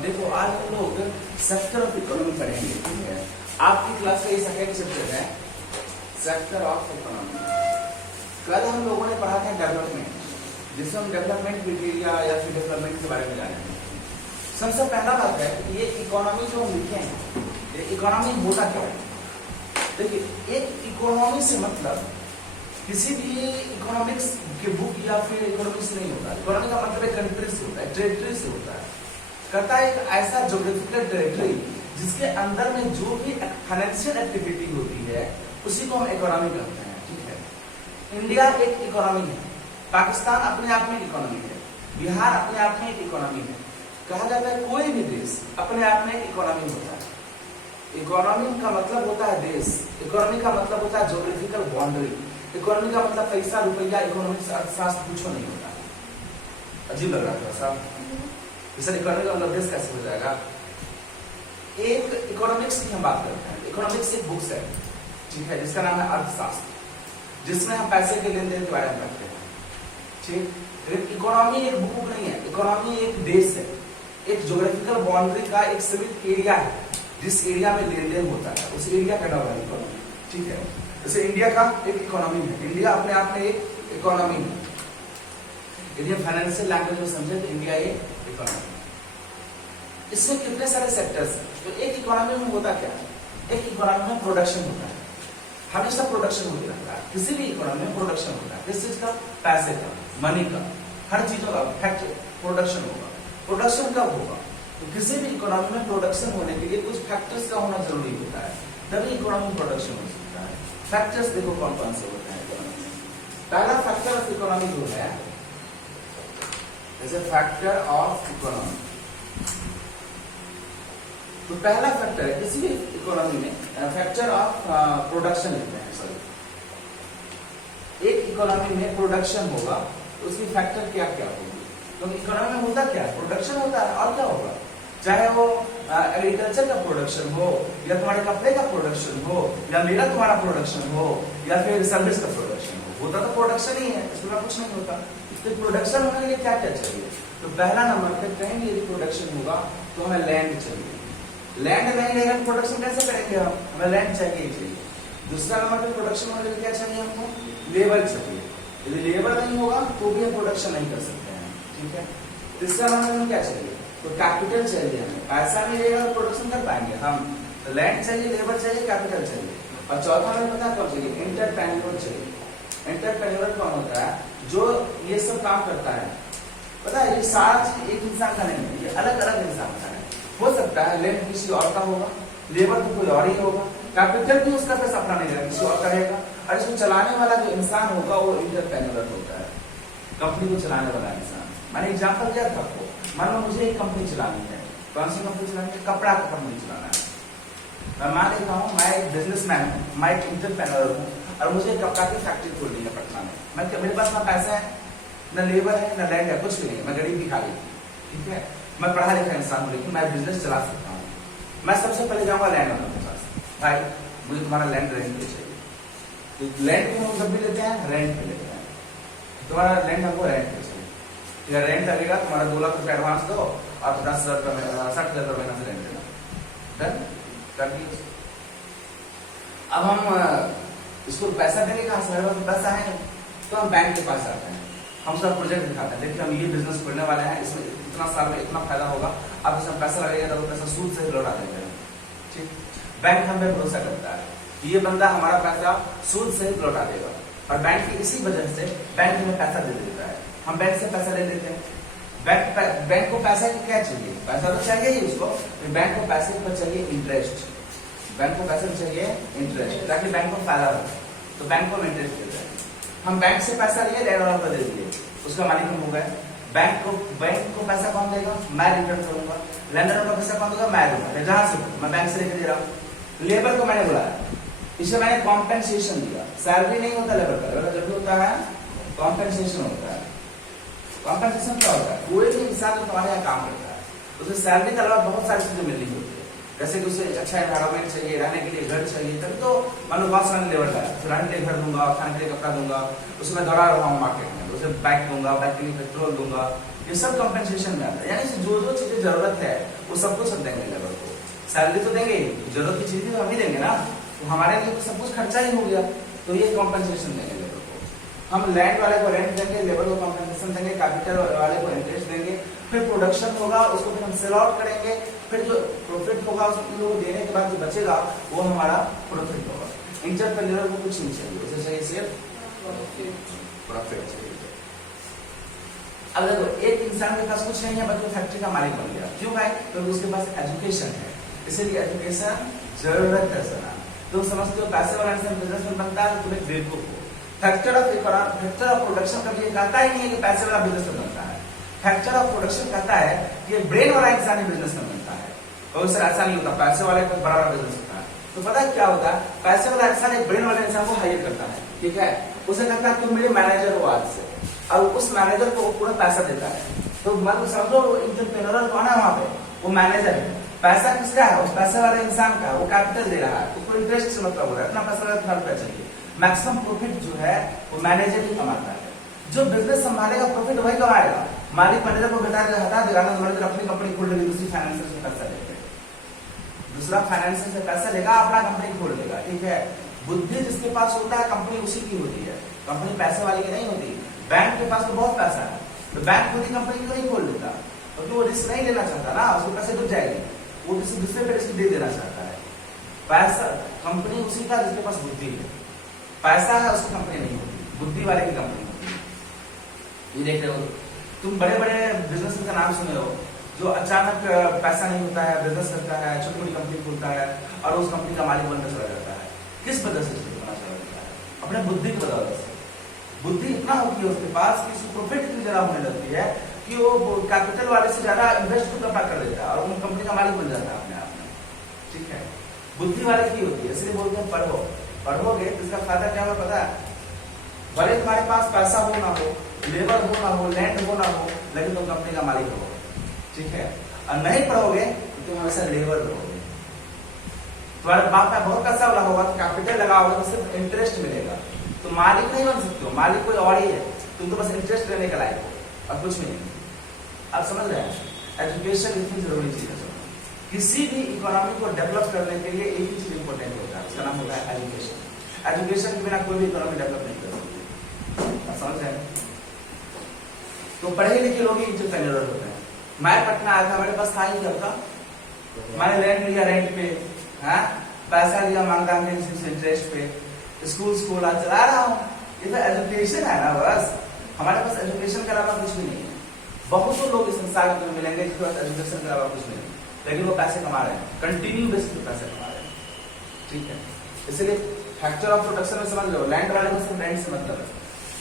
देखो आज हम लोग सेक्टर ऑफ इकोनॉमी पढ़ेंगे, ठीक है। आपकी क्लास का ये सेकंड चैप्टर है सेक्टर ऑफ इकोनॉमी। कल हम लोगों ने पढ़ा था डेवलपमेंट, जिसमें हम डेवलपमेंट क्राइटेरिया या फिर डेवलपमेंट के बारे में जानेंगे। सबसे पहला बात है कि ये इकोनॉमी जो हम लिखे हैं, ये इकोनॉमी होता क्या है। देखिए, एक इकोनॉमी से मतलब किसी भी इकोनॉमिक्स के बुक या फिर इकोनॉमिक्स नहीं होता। इकोनॉमी का मतलब एक कंट्री से होता है, टेरिटरी से होता है। कहता है एक ऐसा ज्योग्राफिकल टेरिटरी जिसके अंदर में जो भी फाइनेंशियल एक्टिविटी होती है उसी को हम इकोनॉमी कहते हैं, ठीक है। इंडिया एक इकोनॉमी है, पाकिस्तान अपने आप में इकोनॉमी है, बिहार अपने आप में एक इकोनॉमी है। कहा जाता है कोई भी देश अपने आप में इकोनॉमी होता है। इकोनॉमी का मतलब होता है देश, इकोनॉमी का मतलब होता है ज्योग्राफिकल बाउंड्री, इकोनॉमी का मतलब पैसा रुपया, इकोनॉमिक्स अर्थशास्त्र कुछ नहीं होता। अजीब लग रहा था सर, इकोनॉमी का मतलब देश कैसे हो जाएगा। एक इकोनॉमिक्स की हम बात करते हैं। इकोनॉमिक्स एक बुक्स है, ठीक है, जिसका नाम है अर्थशास्त्र, जिसमें हम पैसे के लेन देन के बारे में पढ़ते हैं, ठीक। इकोनॉमी एक बुक नहीं है, इकोनॉमी एक देश है, एक ज्योग्राफिकल बाउंड्री का एक सीमित एरिया है जिस एरिया में लेन देन होता है, उस एरिया का नाम है इकोनॉमी, ठीक है। जैसे इंडिया का एक इकोनॉमी है, इंडिया अपने आप में एक इकोनॉमी है। यदि फाइनेंशियल लैंग्वेज में समझे तो इंडिया एक इकोनॉमी। इसमें कितने सारे सेक्टर्स हैं। तो एक इकोनॉमी में होता क्या है, एक इकोनॉमी में प्रोडक्शन होता है, हमेशा प्रोडक्शन होते रहता है। किसी भी इकोनॉमी में प्रोडक्शन होता है, किस चीज का, पैसे का, मनी का, हर चीजों का फैक्टर प्रोडक्शन होगा। प्रोडक्शन कब होगा, तो किसी भी इकोनॉमी में प्रोडक्शन होने के लिए कुछ फैक्टर्स का होना जरूरी होता है, तभी इकोनॉमी प्रोडक्शन हो सकता है। फैक्टर्स देखो कौन कौन से होते हैं इकोनॉमी में। पहला फैक्टर ऑफ इकोनॉमी जो है, जैसे फैक्टर ऑफ इकोनॉमी, तो पहला फैक्टर है किसी भी इकोनॉमी में फैक्टर ऑफ प्रोडक्शन लेते हैं। सॉरी, एक इकोनॉमी में प्रोडक्शन होगा तो उसकी फैक्टर क्या क्या होगी। तो इकोनॉमी में होता क्या है, प्रोडक्शन होता है, और क्या होगा, चाहे वो एग्रीकल्चर का प्रोडक्शन हो, या तुम्हारे कपड़े का प्रोडक्शन हो, या मेरा तुम्हारा प्रोडक्शन हो, या फिर सर्विस का प्रोडक्शन हो। होता तो प्रोडक्शन ही है, इसमें कुछ नहीं होता। तो प्रोडक्शन होने के लिए क्या क्या चाहिए। तो पहला नंबर पे कहीं भी यदि प्रोडक्शन होगा तो हमें लैंड चाहिए। लैंड नहीं रहेगा तो प्रोडक्शन कैसे करेंगे हम, हमें लैंड चाहिए। दूसरा नंबर पे प्रोडक्शन होने के लिए क्या चाहिए हमको, लेबर चाहिए। यदि लेबर नहीं होगा तो भी हम प्रोडक्शन नहीं कर सकते हैं, ठीक है। तीसरा नंबर में क्या चाहिए, तो कैपिटल चाहिए हमें। पैसा नहीं रहेगा तो प्रोडक्शन कर पाएंगे हम। तो लैंड चाहिए, लेबर चाहिए, कैपिटल चाहिए। और चौथा में पता कौन चाहिए, एंटरप्रेन्योर चाहिए। एंटरप्रेन्योर कौन होता है, जो ये सब काम करता है। पता है ये सारा चीज एक इंसान का नहीं है, ये अलग अलग इंसान का है। हो सकता है लैंड किसी और का होगा, लेबर तो कोई और ही होगा, कैपिटल भी उसका पैसा अपना नहीं रहेगा, किसी और का रहेगा। और इसको चलाने वाला जो इंसान होगा वो एंटरप्रेन्योर होता है, कंपनी को चलाने वाला इंसान। मैंने एग्जाम्पल दिया था आपको, मान लो मुझे एक कंपनी चलानी है। कौन सी कंपनी चलानी है, कपड़ा का कंपनी चलाना है। मैं मान लेता हूँ मैं एक बिजनेसमैन हूँ, मैं एक एंटरप्रेन्योर हूँ, और मुझे कपड़ा की फैक्ट्री खोलनी है पटना में। मेरे पास ना पैसा है, न लेबर है, न लैंड है, कुछ भी नहीं है, मैं गरीब भिखारी, ठीक है। मैं पढ़ा लिखा इंसान हूँ, लेकिन मैं बिजनेस चला सकता हूँ। मैं सबसे पहले जाऊंगा लैंड वालों के पास, भाई मुझे तुम्हारा लैंड रेंट पे चाहिए। तो लैंड भी हम जब भी लेते हैं रेंट पे लेते हैं, तुम्हारा लैंड हमको रेंट पे चाहिए। रेंट लगेगा, तुम्हारा 2 लाख रुपया एडवांस दो और 10,000 रुपया 60,000 रुपये महीना से रेंट देना, डन कर दिए। अब हम इसको पैसा देंगे कहाँ से, मेरे पास पैसा है, तो हम बैंक के पास आते हैं, हम सब प्रोजेक्ट दिखाते हैं, देखिए हम ये बिजनेस खोलने वाले हैं, इसमें इतना साल में इतना फायदा होगा, अब इसमें पैसा लगेगा तो पैसा सूद से लौटा देंगे, ठीक। बैंक हम पे भरोसा करता है, ये बंदा हमारा पैसा सूद से लौटा देगा, और बैंक की इसी वजह से बैंक हमें पैसा दे देता है। हम बैंक से पैसा ले लेते हैं। बैंक को पैसा की क्या चाहिए, पैसा तो चाहिए ही उसको, बैंक को पैसे पर चाहिए इंटरेस्ट। बैंक को पैसे चाहिए इंटरेस्ट, ताकि बैंक को फायदा हो, तो बैंक को इंटरेस्ट देते हैं। हम बैंक से पैसा लिए, लैंड वाला को दे दिए, उसका मालिक हम हो गए। बैंक को पैसा कौन देगा, मैं रिटर्न करूंगा। लैंडर को पैसा कौन देगा, मैं दूंगा, जहां से मैं बैंक से लेकर दे रहा हूँ। लेबर को मैंने बुलाया, इसे मैंने कॉम्पेंसेशन दिया। सैलरी नहीं होता लेबर का, लेबर का जब भी होता है कॉम्पेंसेशन होता है। कॉम्पेंसेशन क्या होता है, कोई भी इंसान जो तुम्हारे यहाँ काम करता है उसे सैलरी के अलावा बहुत सारी चीजें मिलनी होती है। जैसे कि उसे अच्छा एनवायरमेंट चाहिए, रहने के लिए घर चाहिए, तभी तो मान लो बहुत सारे लेबर लाया, तो रहने के लिए घर दूंगा, खाने के लिए कपड़ा दूंगा, उसमें दौड़ा रहा हूँ मार्केट में, उसे बाइक दूंगा, बाइक के लिए पेट्रोल दूंगा, ये सब कंपनसेशन में आता है। यानी जो जो चीजें जरूरत है वो सब कुछ हम देंगे लेबर को। सैलरी तो देंगे, जरूरत की चीजें तो हम ही देंगे ना, तो हमारे लिए तो सब कुछ खर्चा ही हो गया, तो ये कंपनसेशन देंगे लेबर को। हम लैंड वाले को रेंट देंगे, लेबर को कंपनसेशन देंगे, कैपिटल वाले को इंटरेस्ट देंगे, फिर प्रोडक्शन होगा उसको फिर हम सेल आउट करेंगे, फिर जो प्रॉफिट होगा उसको देने के बाद जो बचेगा वो हमारा प्रॉफिट होगा। एंटरप्रेन्योर को कुछ नहीं चाहिए, उसे चाहिए सिर्फ प्रॉफिट चाहिए। अब देखो एक इंसान के पास कुछ नहीं है, बस वो फैक्ट्री का मालिक बन गया, क्यों भाई? क्योंकि उसके पास एजुकेशन है, इसीलिए एजुकेशन जरूरत है सर। तुम समझते हो पैसे वाला इंसान बिजनेसमैन बनता है तो तुम एक बेवकूफ हो। फैक्टर ऑफ प्रोडक्शन कभी कहता ही नहीं है कि पैसे वाला बिजनेसमैन बनता है। फैक्टर ऑफ प्रोडक्शन कहता है कि ब्रेन वाला इंसान ही बिजनेसमैन बनता है। और सर ऐसा नहीं होता, पैसे वाले को बड़ा बिजनेस होता है। तो पता है क्या होता है? पैसे वाला इंसान एक ब्रेन वाले इंसान को हायर करता है, ठीक है, उसे कहता है तुम मेरे मैनेजर हो आज से, और उस मैनेजर को पूरा पैसा देता है। तो मतलब समझो एंटरप्रेन्योर कौन है वहां पे? वो मैनेजर है। पैसा किसका है? उस पैसे वाले इंसान का, वो कैपिटल दे रहा है, उसको इंटरेस्ट से मतलब हो रहा है, इतना पैसा वाला इतना रुपया चाहिए। मैक्सिमम प्रॉफिट जो है वो मैनेजर ही कमाता है। जो बिजनेस संभालेगा प्रॉफिट वही कमाएगा। मालिक मैनेजर को बता देगा, हटा देगा ना, मैनेजर अपनी कंपनी खोल लेगी, दूसरी फाइनेंसर से पैसा लेगा, दूसरा फाइनेंसर से पैसा लेगा, अपना कंपनी खोल लेगा, ठीक है। बुद्धि जिसके पास होता है कंपनी उसी की होती है, कंपनी पैसे वाले की नहीं होती। बैंक के पास तो बहुत पैसा है, तो बैंक खुद ही कंपनी को नहीं खोल देता, क्योंकि वो रिस्क नहीं लेना चाहता ना, उसको पैसे डूब जाएंगे, वो किसी दूसरे पे रिस्क दे देना चाहता है। पैसा कंपनी उसी का जिसके पास बुद्धि है, पैसा है उसकी कंपनी नहीं होती, बुद्धि वाले की कंपनी होती है। ये देख रहे हो तुम, बड़े बड़े बिजनेस का नाम सुने हो, जो अचानक पैसा नहीं होता है, बिजनेस करता है, छोटी मोटी कंपनी खोलता है और उस कंपनी का मालिक बनकर चला जाता है। किस वजह से बना चला जाता है? अपने बुद्धि की वजह से। बुद्धि इतना होती है उसके पास कि उसको प्रॉफिट इतनी ज्यादा होने लगती है कि वो कैपिटल वाले से ज्यादा इन्वेस्ट खुद अपना कर देता है और उन कंपनी का मालिक बन जाता है अपने आप में, ठीक है। बुद्धि वाले की होती है, इसलिए बोलते हैं पढ़ो। पढ़ोगे तो इसका फायदा क्या होगा पता है? भले तुम्हारे पास पैसा हो ना हो, लेबर हो ना हो, लैंड हो ना हो, लेकिन तुम कंपनी का मालिक हो, ठीक है। और नहीं पढ़ोगे तो तुम हमेशा लेबर रहोगे। तुम्हारे बाप का बहुत पैसा वाला होगा तो कैपिटल लगाओगे तो सिर्फ इंटरेस्ट मिलेगा, तो मालिक नहीं बन सकते हो, मालिक कोई और ही है, तुम तो बस इंटरेस्ट लेने का लायक हो और कुछ नहीं। आप समझ रहे हैं? एजुकेशन इतनी जरूरी चीज है। किसी भी इकोनॉमी को डेवलप करने के लिए एक ही चीज इंपॉर्टेंट होता है, उसका नाम होता है एजुकेशन। एजुकेशन के बिना कोई भी इकोनॉमी डेवलप नहीं कर सकती, समझ रहे हैं? तो पढ़े लिखे लोग ही एंटरप्रेन्योर होते हैं। मैं पटना आया था, मेरे पास था ही क्या था, मैंने लैंड लिया रेंट पे, हाँ, पैसा लिया मांगा इंटरेस्ट पे, स्कूल खोला, चला रहा हूँ। ये तो एजुकेशन है ना, बस हमारे पास एजुकेशन के अलावा कुछ भी नहीं है। बहुत से लोग इस संसार में मिलेंगे जिसके पास एजुकेशन के अलावा कुछ नहीं, लेकिन वो पैसे कमा रहे हैं, कंटिन्यू बेसिस पे पैसे कमा रहे हैं, ठीक है। इसलिए फैक्टर ऑफ प्रोडक्शन में समझ लो, लैंड वाले को सिर्फ रेंट से मतलब है,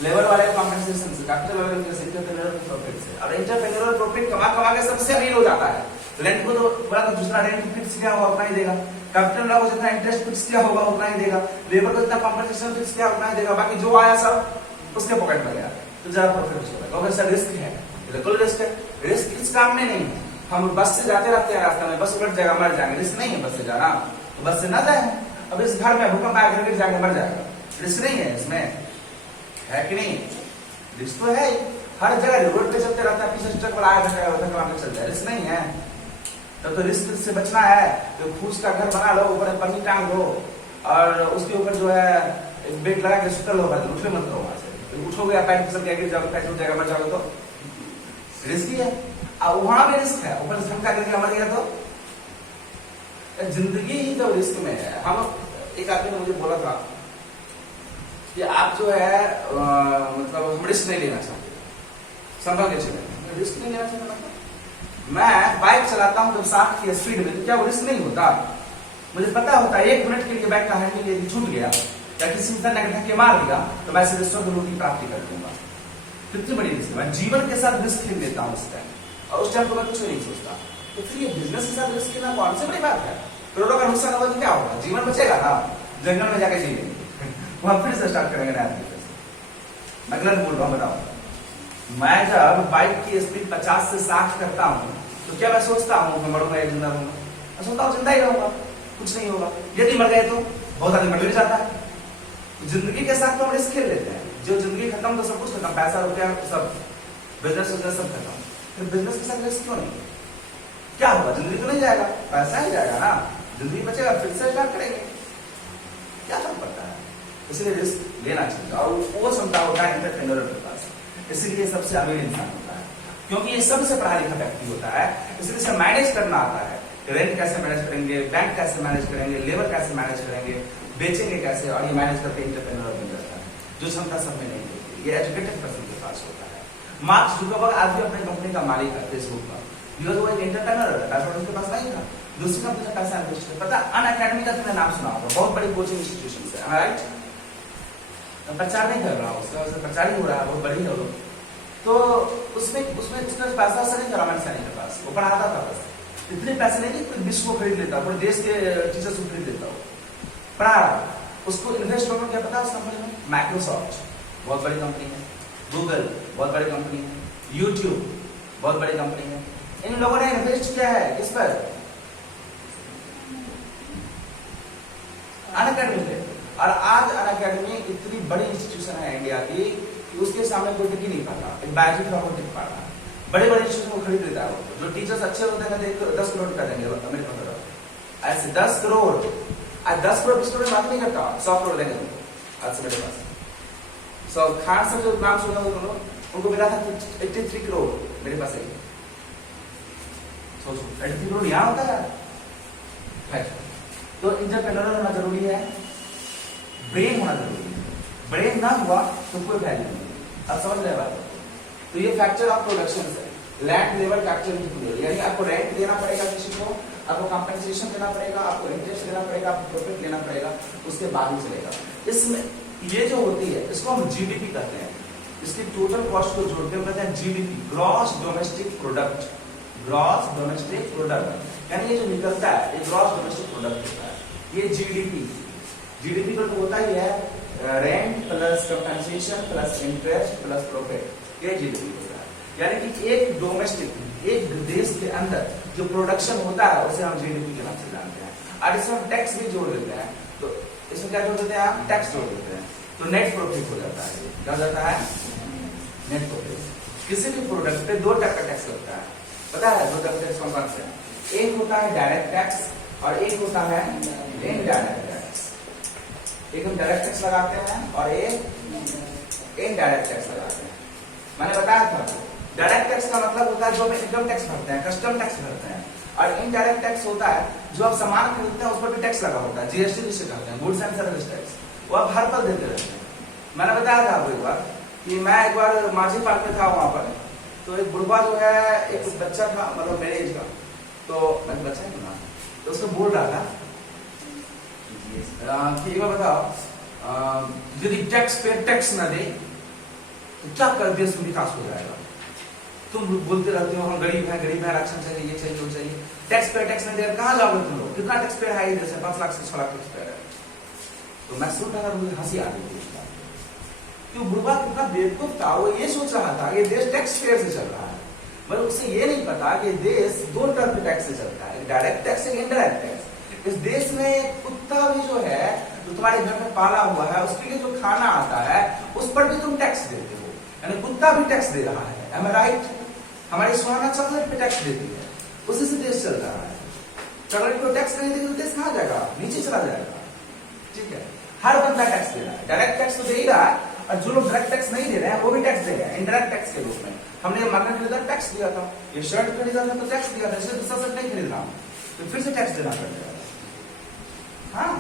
लेबर वाले को कॉम्पेंसेशन से, कैपिटल वाले को एंटरप्रेन्योर को प्रॉफिट से। और एंटरप्रेन्योर प्रॉफिट कमा कमा के सबसे अमीर हो जाता है। लैंड को तो बोला तो दूसरा रेंट फिक्स किया होगा उतना ही देगा, कैपिटल वाला को जितना इंटरेस्ट फिक्स किया होगा उतना ही देगा, लेबर को जितना कॉम्पेंसेशन फिक्स किया उतना ही देगा, बाकी जो आया सब उसके पॉकेट में गया, तो ज्यादा प्रॉफिट होगा। क्योंकि सर रिस्क है, बिल्कुल रिस्क है। रिस्क इस काम में नहीं, हम बस से जाते रहते हैं, रास्ते में बस उलट जाएगा मर जाएंगे, रिस्क नहीं है बस से जाना, तो बस से ना जाए। अब इस घर में भूकंप आया, घर गिर जाएगा मर जाएगा, रिस्क नहीं है इसमें, है कि नहीं? रिस्क तो है, हर जगह रोड पे चलते रहता है, पीछे ट्रक वाला आया धक्का चल जाए, रिस्क नहीं है। तो रिस्क से बचना है तो फूस का घर बना लो, ऊपर पन्नी टांग दो और उसके ऊपर जो है एक बेग लगा के सुतल हो, उठे मत करो वहां से, उठोगे या पैर फिसल के गिर जाओगे, पैर टूट जाएगा, मर जाओगे, तो रिस्क ही है। अब वहां भी रिस्क है, ऊपर धक्का करके मर गया तो जिंदगी ही तो रिस्क में है। हम एक आदमी ने मुझे बोला था कि आप जो है मतलब हम रिस्क नहीं लेना चाहते, संभव के चले रिस्क नहीं लेना चाहते। मैं बाइक चलाता हूँ जब 60 की स्पीड में, तो क्या वो रिस्क नहीं होता? मुझे पता होता है 1 मिनट के लिए बाइक का हैंडल यदि छूट गया या किसी इंसान ने धक्के मार दिया तो मैं सीधे स्वर्ग की प्राप्ति कर दूंगा। कितनी बड़ी रिस्क है, मैं जीवन के साथ रिस्क ले लेता हूँ उस टाइम, और उस टाइम तो मैं कुछ नहीं सोचता। तो फिर ये बिजनेस के साथ रिस्क लेना कौन सी बड़ी बात है? करोड़ों का नुकसान होगा तो क्या होगा? जीवन बचेगा ना, जंगल में जाके जी लेंगे, वहां फिर से स्टार्ट करेंगे नया तरीके से। मैं गलत बोल रहा हूँ, बताओ। मैं जब बाइक की स्पीड 50 से 60 करता हूँ तो क्या मैं सोचता हूँ मैं मरूंगा या जिंदा रहूंगा? मैं सोचता हूँ जिंदा ही रहूंगा, कुछ नहीं होगा। यदि मर गए तो बहुत आदमी मर भी जाता है। तो जिंदगी के साथ तो हम रिस्क खेल लेते हैं, जो जिंदगी खत्म तो सब कुछ खत्म, पैसा रुपया सब, बिजनेस सब खत्म। फिर बिजनेस के साथ रिस्क क्यों नहीं? क्या होगा? जिंदगी तो नहीं जाएगा, पैसा ही जाएगा ना, जिंदगी बचेगा, फिर से स्टार्ट करेंगे, क्या फर्क पड़ता है? इसलिए रिस्क लेना चाहिए और वो क्षमता होता है एंटरप्रेन्योर के पास, इसीलिए सबसे अमीर इंसान होता है, क्योंकि ये सबसे पढ़ा लिखा व्यक्ति होता है, इसलिए इसे मैनेज करना आता है। रेंट कैसे मैनेज करेंगे, बैंक कैसे मैनेज करेंगे, लेबर कैसे मैनेज करेंगे, बेचेंगे कैसे, और ये मैनेज करके एंटरप्रेन्योर बन जाता है, जो क्षमता सब में नहीं होती, ये एजुकेटेड पर्सन के पास होता है। मार्क जुकरबर्ग आज भी अपनी कंपनी का मालिक है फेसबुक का, बिकॉज वो एक एंटरप्रेन्योर है, पैसा उसके पास नहीं था, दूसरी कंपनी का पैसा इन्वेस्ट कर पता। अनअकैडमी का तुमने नाम सुना होगा, बहुत बड़ी कोचिंग इंस्टीट्यूशन है, राइट? प्रचार नहीं कर रहा हूँ, उसका प्रचार ही हो रहा है, बहुत बड़ी है वो। तो उसमें उसका पैसा से नहीं, गवर्नमेंट से नहीं के पास, वो पढ़ाता था बस, इतने पैसे नहीं कि पूरे विश्व को खरीद लेता, पूरे देश के टीचर्स को खरीद लेता, वो पढ़ा रहा। उसको इन्वेस्ट करना क्या पता उस कंपनी में? माइक्रोसॉफ्ट बहुत बड़ी कंपनी है, गूगल बहुत बड़ी कंपनी है, यूट्यूब बहुत बड़ी कंपनी है, इन लोगों ने इन्वेस्ट किया है किस पर? अनअकैडमी पे। और आज अनअकैडमी इतनी बड़ी इंस्टीट्यूशन है इंडिया की कि उसके सामने कोई टिक ही नहीं पाता, एक बाजी का टिक पा रहा है, बड़े बड़े इंस्टीट्यूशन को खरीद लेता है वो, जो टीचर्स अच्छे होते हैं 10 करोड़ का देंगे अमेरिका में, ऐसे 10 करोड़, आज 10 करोड़ स्टूडेंट बात नहीं करता, 100 करोड़ देंगे तुमको आज से मेरे पास। सो खान सर जो नाम सुना हो तुम, उनको मिला था 83 करोड़, मेरे पास है, सोचो 83 करोड़ यहाँ होता है। तो एंटरप्रेन्योर होना जरूरी है, ब्रेन होना जरूरी है, ब्रेन ना हुआ तो कोई वैल्यू नहीं। अब समझ रहे बात? तो ये फैक्टर ऑफ प्रोडक्शन है, लैंड लेबर कैपिटल, यानी आपको रेंट देना पड़ेगा किसी को, आपको कंपनसेशन देना पड़ेगा, आपको इंटरेस्ट देना पड़ेगा, आपको प्रॉफिट लेना पड़ेगा, उसके बाद ही चलेगा। इसमें ये जो होती है इसको हम जीडीपी कहते हैं, इसकी टोटल कॉस्ट को जोड़ के हम कहते हैं GDP, gross domestic product, gross domestic product, यानी ये जो निकलता है ये ग्रॉस डोमेस्टिक प्रोडक्ट होता है, ये जीडीपी। जीडीपी का तो होता ही है rent plus compensation plus interest plus profit, ये जीडीपी होता है। यानी कि एक डोमेस्टिक, एक देश के अंदर जो प्रोडक्शन होता है उसे हम जीडीपी के नाम से जानते हैं। और इसमें हम टैक्स भी जोड़ देते हैं, तो इसमें क्या जोड़ देते हैं आप? टैक्स जोड़ देते हैं, तो नेट प्रॉफिट हो जाता है। क्या हो जाता है? Net profit. किसी भी प्रोडक्ट पे 2 टाइप का टैक्स लगता है, पता है? 2 टाइप का टैक्स कौन कौन से हैं? एक होता है डायरेक्ट टैक्स और एक होता है इनडायरेक्ट टैक्स। एक हम डायरेक्ट टैक्स लगाते हैं और एक इनडायरेक्ट टैक्स लगाते हैं। मैंने बताया था डायरेक्ट टैक्स का मतलब होता है जो हम इनकम टैक्स भरते हैं, कस्टम टैक्स भरते हैं, और इनडायरेक्ट टैक्स होता है जो आप सामान खरीदते हैं उस पर भी टैक्स लगा होता है, जीएसटी जिसे कहते हैं, गुड्स एंड सर्विस टैक्स, वो आप हर पल देते रहते हैं। मैंने बताया था आपको एक बार कि मैं एक बार माझी पार्क में था, वहां पर तो एक बुढ़वा जो है, एक बच्चा था, मतलब मेरे एज का, तो मैं बच्चा है ना, तो उसको बोल रहा था कि एक बार बताओ यदि टैक्स पे टैक्स ना दे तो क्या कर देश में विकास हो जाएगा? तुम बोलते रहते हो हम गरीब हैं, राशन चाहिए, ये चाहिए, वो चाहिए, टैक्स पे टैक्स नहीं देगा, कहाँ जाओगे तुम लोग? कितना टैक्स पे है इधर से? 5 लाख से 6 लाख टैक्स पे है। तो मैं सुन रहा था, मुझे हंसी आ रही थी क्यों, बुढ़वा कितना बेवकूफ था, वो ये सोच रहा था कि देश टैक्स पेयर से चल रहा है, मगर उसे ये नहीं पता कि देश 2 तरह के टैक्स से चलता है, डायरेक्ट टैक्स और इनडायरेक्ट टैक्स। इस देश में कुत्ता भी जो है, जो तुम्हारे घर में पाला हुआ है, उसके लिए जो खाना आता है उस पर भी तुम टैक्स देते हो, यानी कुत्ता भी टैक्स दे रहा है, am I right? हमारी सुहाना चॉकलेट पे टैक्स देती है, उसी से देश चल रहा है। चॉकलेट को टैक्स नहीं देगी तो देश कहाँ जाएगा? नीचे चला जाएगा। ठीक है, हर बंदा टैक्स दे रहा है, डायरेक्ट टैक्स तो दे ही रहा है, और जो लोग डायरेक्ट टैक्स नहीं दे रहे हैं वो भी टैक्स दे रहे हैं इनडायरेक्ट टैक्स के रूप में। हमने मकान खरीदा, टैक्स दिया था, ये शर्ट खरीदा था तो टैक्स दिया था, इसलिए दूसरा शर्ट नहीं खरीद रहा तो फिर से टैक्स देना पड़ेगा। हाँ,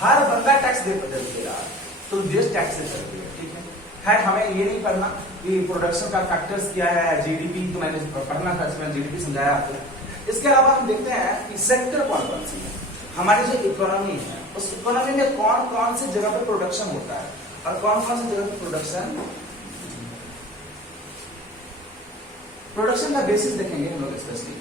हर बंदा टैक्स दे रहा है, तो देश टैक्स से चलती है। ठीक है, खैर हमें ये नहीं पढ़ना कि प्रोडक्शन का फैक्टर्स क्या है, जीडीपी तो मैंने पढ़ना था, इसमें जीडीपी समझाया आपको। इसके अलावा हम देखते हैं कि सेक्टर कौन कौन सी है, हमारी जो इकोनॉमी है उस इकोनॉमी में कौन कौन सी जगह पर प्रोडक्शन होता है और कौन कौन सी जगह पर प्रोडक्शन का बेसिस देखेंगे हम लोग स्पेशली।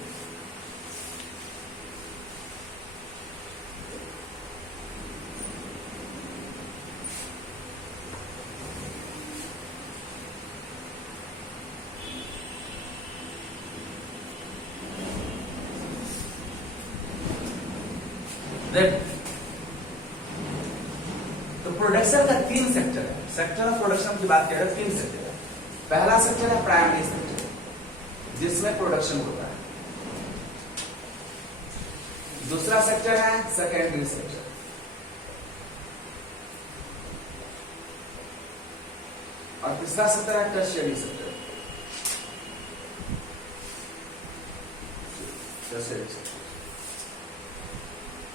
तो प्रोडक्शन का 3 सेक्टर है, सेक्टर ऑफ प्रोडक्शन की बात कर रहे हैं, 3 सेक्टर है। पहला सेक्टर है प्राइमरी सेक्टर, जिसमें प्रोडक्शन होता है। दूसरा सेक्टर है सेकेंडरी सेक्टर। और तीसरा सेक्टर है टर्शियरी सेक्टर।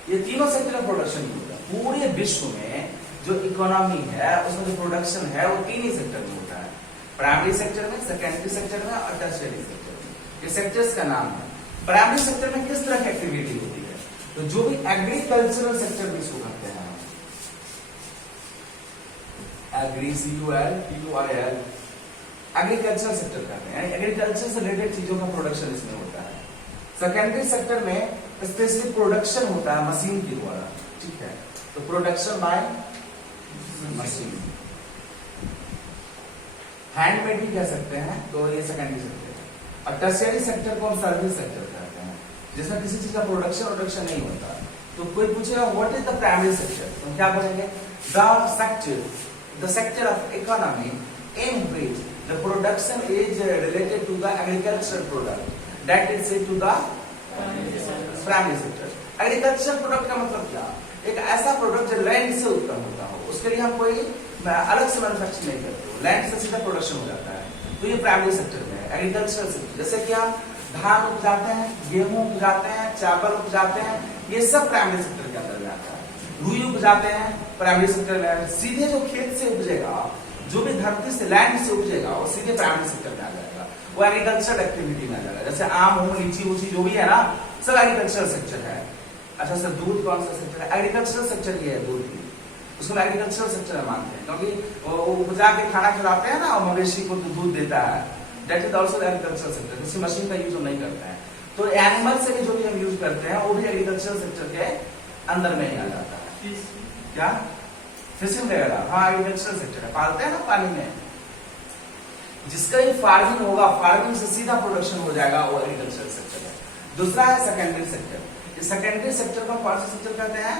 ये तीनों सेक्टर में प्रोडक्शन होता है। पूरे विश्व में जो इकोनॉमी है उसमें जो प्रोडक्शन है वो तीन ही सेक्टर में होता है, प्राइमरी सेक्टर में, सेकेंडरी सेक्टर में और टर्शियरी सेक्टर में। ये सेक्टर्स का नाम है। प्राइमरी सेक्टर में किस तरह की एक्टिविटी होती है, तो जो भी एग्रीकल्चरल सेक्टर भी इसको कहते हैं, एग्रीकल्चरल सेक्टर कहते हैं, एग्रीकल्चर से रिलेटेड चीजों का प्रोडक्शन इसमें होता है। सेकेंडरी सेक्टर में स्पेसिफिक प्रोडक्शन होता है मशीन के द्वारा, ठीक है, तो प्रोडक्शन बाय मशीन, हैंडमेड भी कह सकते हैं, तो ये सेकेंडरी सेक्टर है। और टर्शियरी सेक्टर को हम सर्विस सेक्टर कहते हैं, जिसमें किसी चीज का प्रोडक्शन नहीं होता। तो कोई पूछेगा what is the primary sector, तो क्या बोलेंगे, the sector of economy in which the production is related to the agricultural product that is said to the primary sector. Agricultural product का मतलब क्या, एक ऐसा प्रोडक्ट जो लैंड से उत्पन्न होता हो, उसके लिए हम कोई अलग से मैन्युफैक्चर नहीं करते, लैंड से सीधा प्रोडक्शन हो जाता है, तो ये प्राइमरी सेक्टर में है। एग्रीकल्चरल सेक्टर जैसे कि हम धान उपजाते हैं, गेहूं उपजाते हैं, चावल उपजाते हैं, ये सब प्राइमरी सेक्टर के अंदर में आता है। रुई उपजाते हैं, प्राइमरी सेक्टर में। सीधे जो खेत से उपजेगा, जो भी धरती से लैंड से उपजेगा, वो सीधे प्राइमरी सेक्टर में आ जाएगा, वो एग्रीकल्चर एक्टिविटी में आ जाएगा। जैसे आम हो, लीची उची जो भी है ना, सब एग्रीकल्चरल सेक्टर है। अच्छा सर, दूध कौन सा सेक्टर है, एग्रीकल्चरल सेक्टर ये है, दूध की, उसको एग्रीकल्चरल सेक्टर मानते हैं, क्योंकि वो उपजा के खाना खिलाते हैं ना, और मवेशी को दूध देता है, that is also agricultural sector. किसी मशीन का यूज हम नहीं करते हैं, तो एनिमल से भी जो भी हम यूज करते हैं वो भी एग्रीकल्चरल सेक्टर के अंदर में ही आ जाता है। क्या फिशिंग वगैरह, हाँ एग्रीकल्चरल सेक्टर है, पालते हैं ना पानी में। जिसका ही फार्मिंग होगा, फार्मिंग से सीधा प्रोडक्शन हो जाएगा, वो एग्रीकल्चरल सेक्टर है। दूसरा है सेकेंडरी सेक्टर। सेकेंडरी सेक्टर को कौन सा सेक्टर कहते हैं,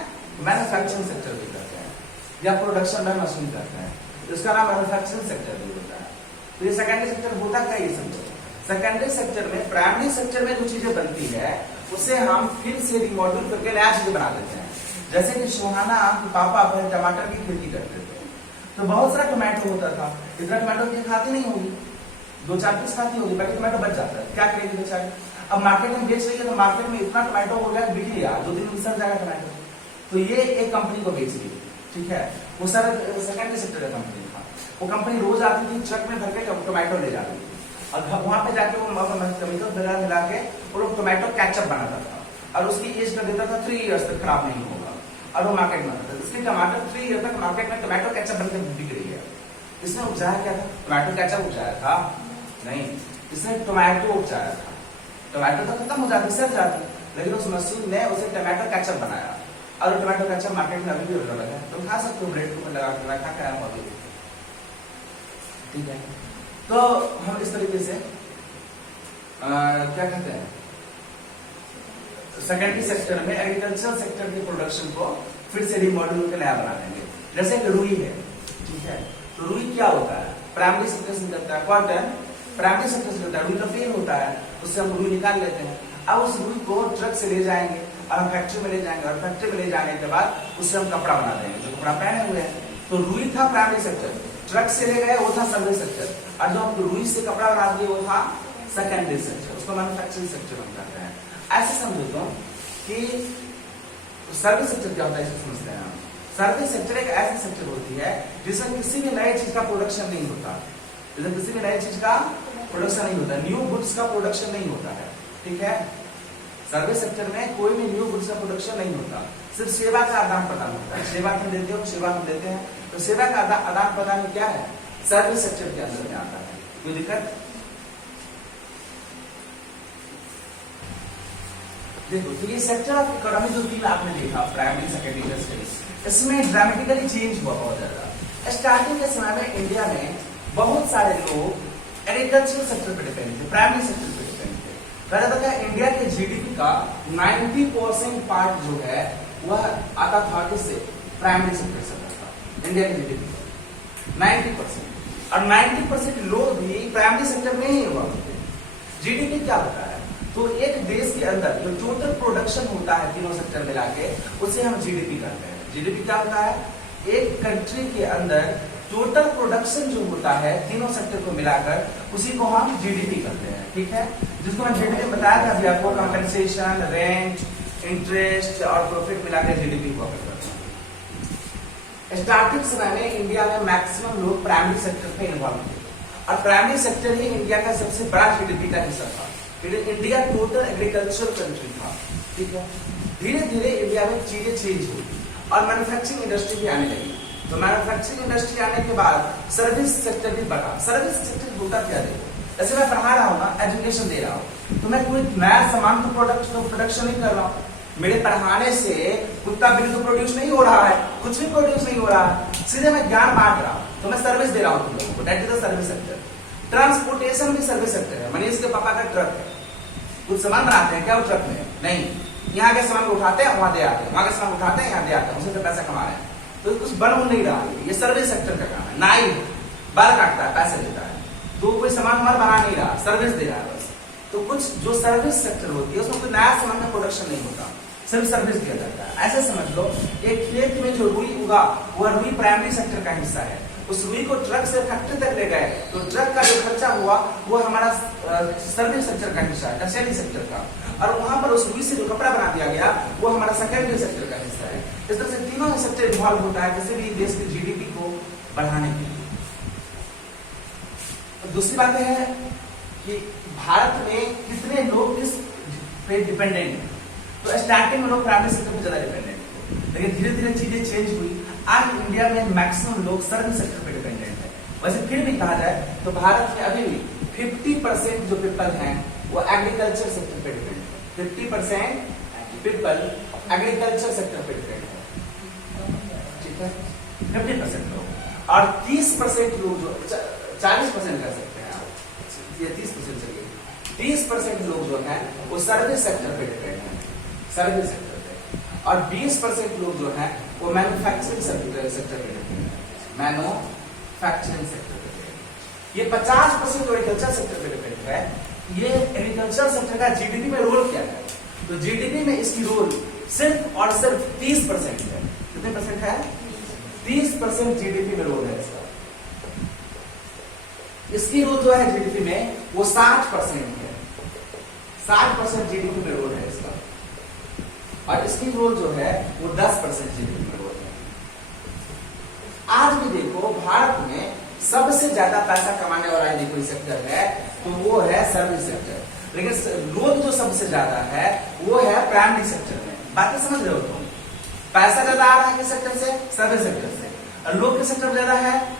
मैन्युफैक्चरिंग सेक्टर भी कहते हैं, या प्रोडक्शन बाय मशीन कहते हैं, इसका नाम मैन्युफैक्चरिंग सेक्टर भी होता है। तो ये सेकेंडरी सेक्टर होता क्या, ये समझो। सेकेंडरी सेक्टर में, प्राइमरी सेक्टर में जो चीजें बनती है उसे हम फिर से रिमॉड्यूल करके नया चीज बना देते हैं। जैसे कि सुहाना के पापा अपने टमाटर की खेती करते थे, तो बहुत सारा टमाटो होता था, इतना टमाटो की खाती नहीं होगी, 2-4 पीस खाती होगी, बाकी टमाटो बच जाता है, क्या करेगी बेचारी। अब मार्केट में बेच रही है, तो मार्केट में इतना टमाटो हो गया, बिक लिया, 2 दिन में सड़ जाएगा टमाटो, तो ये एक कंपनी को बेच दी, ठीक है, वो सारा सेकेंडरी सेक्टर का कंपनी था। वो कंपनी रोज आती थी, ट्रक में भर के टोमेटो ले जाती थी, और वहां पे जाके वो केमिकल वगैरह मिला के वो लोग टोमेटो केचप बनाता था, और उसकी एज कर देता था 3 इयर्स तक खराब नहीं होगा, और वो मार्केट में आता था। इसलिए टमाटर 3 ईयर तक मार्केट में टोमेटो केचप बनकर बिक रही है। इसने उपजाया क्या था, टोमेटो केचप उपजाया था नहीं, इसने टोमेटो उपजाया था। टोमेटो तो खत्म हो जाती, सड़ जाती, लेकिन उस मशीन ने उसे टोमेटो केचप बनाया, और टोमेटो केचप मार्केट में अभी भी अवेलेबल है, तुम खा सकते हो, ब्रेड को लगा के रखा क्या है अभी, ठीक है। तो हम इस तरीके से क्या कहते हैं, सेकेंडरी सेक्टर में एग्रीकल्चरल सेक्टर के प्रोडक्शन को फिर से रिमॉड्यूल के नया बना देंगे। जैसे कि रुई है, ठीक है, तो रुई क्या होता है, प्राइमरी सेक्टर से निकलता है, कॉटन प्राइमरी सेक्टर से निकलता है, रुई का पेड़ होता है, उससे हम रुई निकाल लेते हैं। अब उस रुई को ट्रक से ले जाएंगे और हम फैक्ट्री में ले जाएंगे, और फैक्ट्री में ले जाने के बाद उससे हम कपड़ा बना देंगे, जो कपड़ा पहने हुए हैं। तो रुई था प्राइमरी सेक्टर, ट्रक से ले गए वो था सर्विस सेक्टर, और जो हम रुई से कपड़ा बना दिए वो था सेकेंडरी सेक्टर, उसको मैन्युफैक्चरिंग सेक्टर हम कहते हैं। ऐसे समझो तो कि सर्विस सेक्टर क्या होता है, इसे समझते हैं हम। सर्विस सेक्टर एक ऐसी सेक्टर होती है जिसमें किसी भी नई चीज का प्रोडक्शन नहीं होता, जिसमें किसी भी नई चीज का प्रोडक्शन नहीं होता, न्यू गुड्स का प्रोडक्शन नहीं होता है, ठीक है। सर्विस सेक्टर में कोई भी न्यू गुड्स का प्रोडक्शन नहीं होता, सिर्फ सेवा का आदान प्रदान होता है। सेवा तुम देते हो, सेवा हम देते हैं, तो सेवा का आदान प्रदान क्या है, सर्विस सेक्टर के अंदर में आता है। कोई दिक्कत, देखो तो ये सेक्टर ऑफ इकोनॉमी जो तीन आपने देखा, प्राइमरी सेकेंडरी टर्शियरी, इसमें ड्रामेटिकली चेंज हुआ बहुत ज्यादा। स्टार्टिंग के समय में इंडिया में बहुत सारे लोग एग्रीकल्चरल सेक्टर पर डिपेंड थे, प्राइमरी सेक्टर पर डिपेंड थे। पहले तो क्या, इंडिया के जीडीपी का 90% पार्ट जो है वह आता था किससे, प्राइमरी सेक्टर से आता था। इंडिया के जीडीपी का 90%, और 90% लोग भी प्राइमरी सेक्टर में ही हुआ करते। जीडीपी क्या होता है? तो एक देश के अंदर जो टोटल प्रोडक्शन होता है तीनों सेक्टर मिला के, उसे हम जीडीपी कहते हैं। जीडीपी क्या होता है? एक कंट्री के अंदर टोटल प्रोडक्शन जो होता है तीनों सेक्टर को मिलाकर, उसी को हम जीडीपी कहते हैं। ठीक है, जिसको मैं जीडीपी बताया था अभी आपको, कंपनसेशन, रेंट, इंटरेस्ट और प्रॉफिट मिलाकर जीडीपी हुआ करता है। स्टार्टिंग समय में इंडिया में मैक्सिमम लोग प्राइमरी सेक्टर पे इन्वॉल्व थे, और प्राइमरी सेक्टर ही इंडिया का सबसे बड़ा जीडीपी का हिस्सा था। इंडिया टोटल एग्रीकल्चर कंट्री था। ठीक है, धीरे धीरे इंडिया में चीजें चेंज हुई और मैन्युफैक्चरिंग इंडस्ट्री भी आने लगी। तो मैन्युफैक्चरिंग इंडस्ट्री आने के बाद सर्विस सेक्टर भी बढ़ा। सर्विस सेक्टर होता क्या? देखो, जैसे मैं पढ़ा रहा हूँ ना, एजुकेशन दे रहा हूँ, तो मैं कोई नया सामान तो प्रोडक्शन नहीं कर रहा हूँ। मेरे पढ़ाने से कुत्ता बिल्ली तो प्रोड्यूस नहीं हो रहा है, कुछ भी प्रोड्यूस नहीं हो रहा है, सीधे मैं ज्ञान बांट रहा हूँ, तो मैं सर्विस दे रहा हूँ तुम लोगों को। That is the service sector. Transportation भी सर्विस सेक्टर है। मनीष के पापा का ट्रक है, कुछ सामान बनाते हैं क्या वो ट्रक में? नहीं, यहाँ के सामान को उठाते हैं वहां दे आते हैं, वहां के सामान उठाते हैं यहाँ दे आते हैं, उससे तो पैसा कमा रहे हैं। तो कुछ बन नहीं रहा है, ये सर्विस सेक्टर का काम है। नाई बाल काटता है, पैसे देता है, तो कोई सामान हमारा बना नहीं रहा, सर्विस दे रहा है बस। तो कुछ जो सर्विस सेक्टर होती है उसमें कोई नया सामान का प्रोडक्शन नहीं होता, सिर्फ सर्विस दिया जाता है। ऐसे समझ लो, एक खेत में जो रुई उगा, वह रुई प्राइमरी सेक्टर का हिस्सा है। उस रुई को ट्रक से फैक्ट्री तक ले गए, तो ट्रक का जो खर्चा हुआ वो हमारा सर्विस सेक्टर का हिस्सा है, टर्शियरी सेक्टर का। और वहां पर उस रुई से जो कपड़ा बना दिया गया वो हमारा सेकेंडरी सेक्टर का हिस्सा है। इस तरह से तीनों सेक्टर इन्वॉल्व होता है किसी भी देश की जीडीपी को बढ़ाने के लिए। तो दूसरी बात है कि भारत में कितने लोग किस पे डिपेंडेंट हैं। तो स्टार्टिंग में लोग प्राइमरी सेक्टर पे ज्यादा डिपेंडेंट थे, लेकिन धीरे धीरे चीजें चेंज हुई। आज इंडिया में मैक्सिमम लोग सर्विस सेक्टर पे डिपेंडेंट है। वैसे फिर भी कहा जाए तो भारत में अभी भी 50% जो पीपल हैं वो एग्रीकल्चर सेक्टर पे डिपेंडेंट है। 50% पीपल एग्रीकल्चर सेक्टर पे डिपेंडेंट है। ठीक है, 50% लोग, और 30% लोग जो 40% कर सकते हैं, ये 30% चलिए, 30% लोग जो है वो सर्विस सेक्टर पे डिपेंडेंट है, सर्विस सेक्टर पे। और 20% लोग जो है वो मैन्युफैक्चरिंग सेक्टर पे डिपेंडेंट है, मैन्युफैक्चरिंग सेक्टर पे। ये 50% जो एग्रीकल्चर सेक्टर पे डिपेंडेंट है। ये एग्रीकल्चर सेक्टर का जीडीपी में रोल क्या है? तो जीडीपी में इसकी रोल सिर्फ और सिर्फ 30% है। कितने परसेंट है? 30% जीडीपी में रोल है इसका। इसकी रोल जो है जीडीपी में वो 60% है। 60% जीडीपी में रोल है इसका, और इसकी रोल जो है वो 10% जीडीपी में रोल है। आज भी देखो, भारत में सबसे ज्यादा पैसा कमाने वाला यदि कोई सेक्टर है तो वो है सर्विस सेक्टर, लेकिन लोग जो सबसे ज्यादा है वो है प्राइमरी सेक्टर में। बातें समझ रहे हो तुम? पैसा ज्यादा आ रहा है किस सेक्टर से? सर्विस सेक्टर से। और लोग किस सेक्टर ज्यादा है?